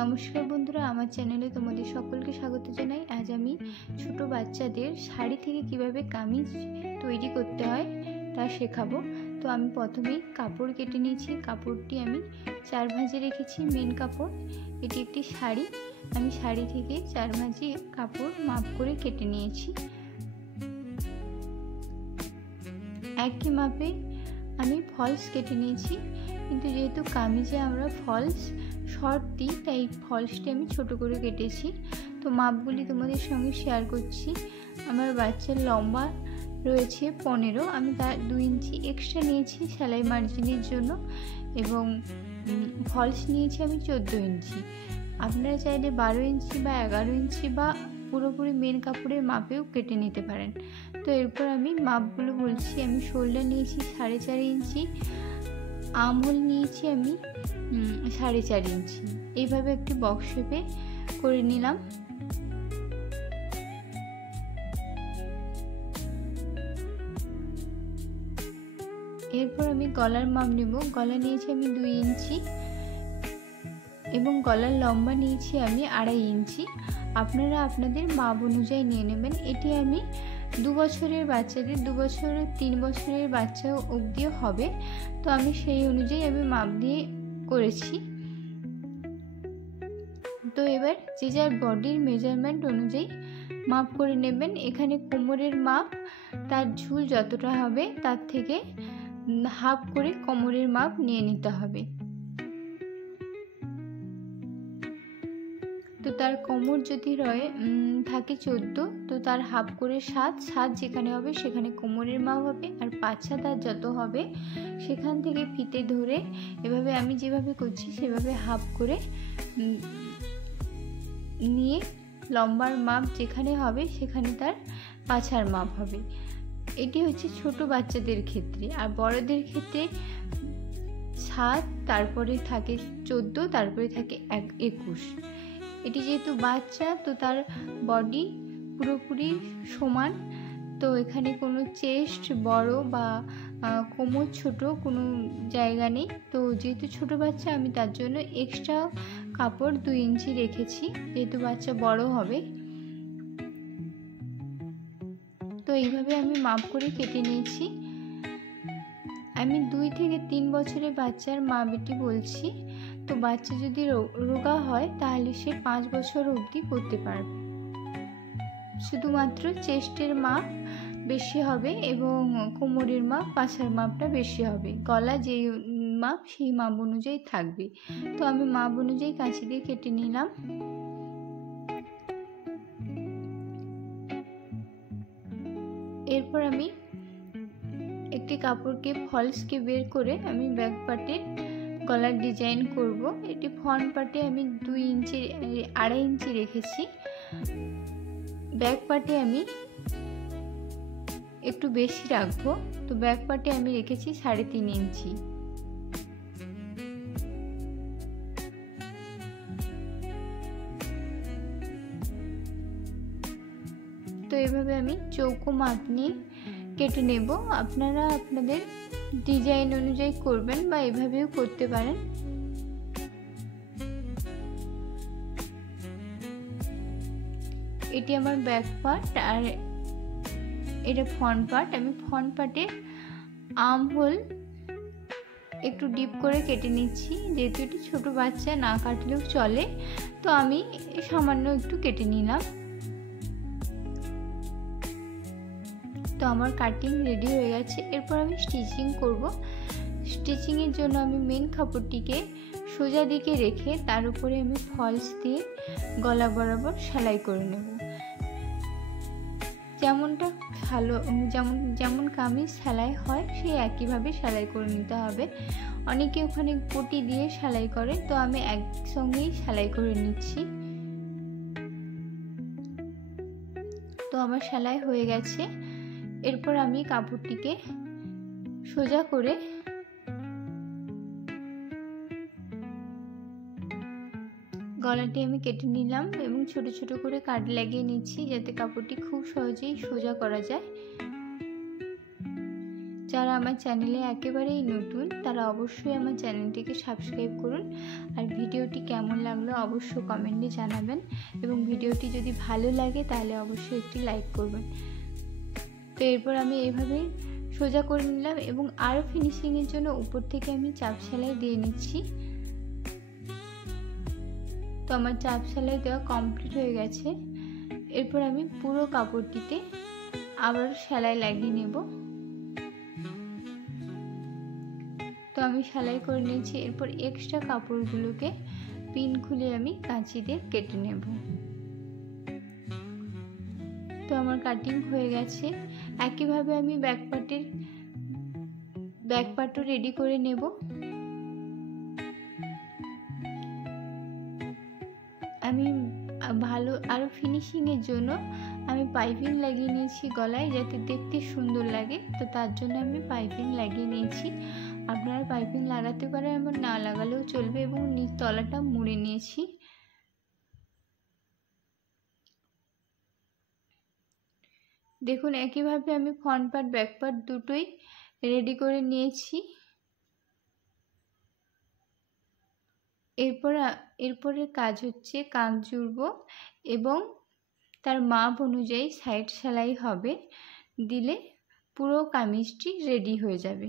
নমস্কার বন্ধুরা, আমার চ্যানেলে তোমাদের সকলকে স্বাগত জানাই। আজ আমি ছোট বাচ্চাদের শাড়ি থেকে কিভাবে কামিজ তৈরি করতে হয় তা শেখাবো। তো আমি প্রথমেই কাপড় কেটে নিয়েছি। কাপড়টি আমি 4 ভাঁজে রেখেছি। মেন কাপড়, এটি একটি শাড়ি। আমি শাড়ি থেকে 4 ভাঁজে কাপড় মাপ করে কেটে নিয়েছি। একই মাপে আমি ফলস কেটে নিয়েছি, কিন্তু যেহেতু কামিজে আমরা ফলস শর্ট দিই তাই ফলসটি আমি ছোট করে কেটেছি। তো মাপগুলি তোমাদের সঙ্গে শেয়ার করছি। আমার বাচ্চার লম্বা রয়েছে 15, আমি তার 2 ইঞ্চি এক্সট্রা নিয়েছি সেলাই মার্জিনের জন্য, এবং ফলস নিয়েছি আমি 14 ইঞ্চি। আপনারা চাইলে 12 ইঞ্চি বা 11 ইঞ্চি বা পুরোপুরি মেন কাপড়ের মাপেও কেটে নিতে পারেন। তো এরপর আমি মাপগুলো বলছি। আমি শোল্ডার নিয়েছি 4.5 ইঞ্চি, আর্মহোল নিয়েছি আমি 4.5 ইঞ্চি। এইভাবে একটি বক্স শেপে করে নিলাম। এরপর আমি গলার মাপ নেব। গলা নিয়েছি আমি 2 ইঞ্চি এবং গলার লম্বা নিয়েছি আমি 2.5 ইঞ্চি। আপনারা আপনাদের মাপ অনুযায়ী নিয়ে নেবেন। এটি আমি 2 বছরের বাচ্চাদের, 2 বছর 3 বছরের বাচ্চা অবধিও হবে, তো আমি সেই অনুযায়ী আমি মাপ দিয়ে করেছি। তো এবার যে যার বডির মেজারমেন্ট অনুযায়ী মাপ করে নেবেন। এখানে কোমরের মাপ, তার ঝুল যতটা হবে তার থেকে হাফ করে কোমরের মাপ নিয়ে নিতে হবে। তো তার কোমর যদি থাকে 14, তো তার হাফ করে 7 যেখানে হবে সেখানে কোমরের মাপ হবে, আর পাছা তার যত হবে সেখান থেকে ফিতে ধরে এভাবে আমি যেভাবে করছি সেভাবে হাফ করে নিয়ে লম্বার মাপ যেখানে হবে সেখানে তার পাছার মাপ হবে। এটি হচ্ছে ছোট বাচ্চাদের ক্ষেত্রে। আর বড়দের ক্ষেত্রে 7, তারপরে থাকে 14, তারপরে থাকে 21। এটি যেহেতু বাচ্চা, তো তার বডি পুরোপুরি সমান, তো এখানে কোনো চেস্ট বড় বা কোমর ছোট কোনো জায়গা নেই। তো যেহেতু ছোট বাচ্চা, আমি তার জন্য এক্সট্রা কাপড় 2 ইঞ্চি রেখেছি, যেহেতু বাচ্চা বড় হবে। তো এইভাবে আমি মাপ করে কেটে নিয়েছি। আমি 2 থেকে 3 বছরের বাচ্চার মাপ এটি বলছি। তো বাচ্চা যদি রোগা হয় তাহলে সে 5 বছর অবধি পরতে পারবে। শুধুমাত্র চেস্টের মাপ বেশি হবে এবং কোমরের মাপ, পাছার মাপটা বেশি হবে। গলা যে মাপ সেই মাপ অনুযায়ী থাকবে। তো আমি মাপ অনুযায়ী কাঁচি দিয়ে কেটে নিলাম। এরপর আমি একটি কাপড়কে ফলসকে বের করে আমি ব্যাক পার্টে গলার ডিজাইন করব। এটি ফ্রন্ট পার্টে আমি 2 ইঞ্চি 2.5 ইঞ্চি রেখেছি। ব্যাক পার্টে আমি একটু বেশি রাখবো, তো ব্যাক পার্টে আমি রেখেছি 3.5 ইঞ্চি। তো এভাবে আমি চৌকো মাপ নিয়ে কেটে নেব। আপনারা আপনাদের ডিজাইন অনুযায়ী করবেন বা এভাবেও করতে পারেন। এটি আমার ব্যাক পার্ট আর এটা ফ্রন্ট পার্ট। আমি ফ্রন্ট পার্টে আর্মহোল একটু ডিপ করে কেটে নিচ্ছি। যেহেতু এটি ছোট বাচ্চা, না কাটলেও চলে, তো আমি সামান্য একটু কেটে নিলাম। তো আমার কাটিং রেডি হয়ে গেছে। এরপর আমি স্টিচিং করব। স্টিচিংয়ের জন্য আমি মেন কাপড়টিকে সোজা দিকে রেখে তার উপরে আমি ফলস দিয়ে গলা বরাবর সেলাই করে নেব। যেমন কামিজ সেলাই হয় সেই একইভাবে সেলাই করে নিতে হবে। অনেকে ওখানে পটি দিয়ে সেলাই করে, তো আমি একসঙ্গেই সেলাই করে নিচ্ছি। তো আমার সেলাই হয়ে গেছে। এরপর আমি কাপড়টিকে সোজা করে গলাটি আমি কেটে নিলাম এবং ছোট ছোট করে কাট লাগিয়ে নিচ্ছি, যাতে কাপড়টি খুব সহজেই সোজা করা যায়। যারা আমার চ্যানেলে একেবারেই নতুন তারা অবশ্যই আমার চ্যানেলটিকে সাবস্ক্রাইব করুন। আর ভিডিওটি কেমন লাগলো অবশ্যই কমেন্টে জানাবেন, এবং ভিডিওটি যদি ভালো লাগে তাহলে অবশ্যই একটি লাইক করবেন। তো এরপর আমি এইভাবে সোজা করে নিলাম, এবং আরও ফিনিশিংয়ের জন্য উপর থেকে আমি চাপ সেলাই দিয়ে নিচ্ছি। তো আমার চাপ সেলাই দেওয়া কমপ্লিট হয়ে গেছে। এরপর আমি পুরো কাপড়টিতে আবার সেলাই লাগিয়ে নেব। তো আমি সেলাই করে নিয়েছি। এরপর এক্সট্রা কাপড়গুলোকে পিন খুলে আমি কাঁচি দিয়ে কেটে নেব। তো আমার কাটিং হয়ে গেছে। একইভাবে আমি ব্যাক পার্টও রেডি করে নেব। আমি ভালো আরও ফিনিশিংয়ের জন্য আমি পাইপিং লাগিয়ে নিয়েছি গলায়, যাতে দেখতে সুন্দর লাগে। তো তার জন্য আমি পাইপিং লাগিয়ে নিয়েছি। আপনারা পাইপিং লাগাতে পারেন, এমন না লাগালেও চলবে। এবং নিচ তলাটা মুড়ে নিয়েছি। দেখুন একইভাবে আমি ফ্রন্ট পার্ট ব্যাক পার্ট দুটোই রেডি করে নিয়েছি। এরপরের কাজ হচ্ছে কাঁধ জুড়ব, এবং তার মাপ অনুযায়ী সাইড সেলাই হবে, দিলে পুরো কামিজটি রেডি হয়ে যাবে।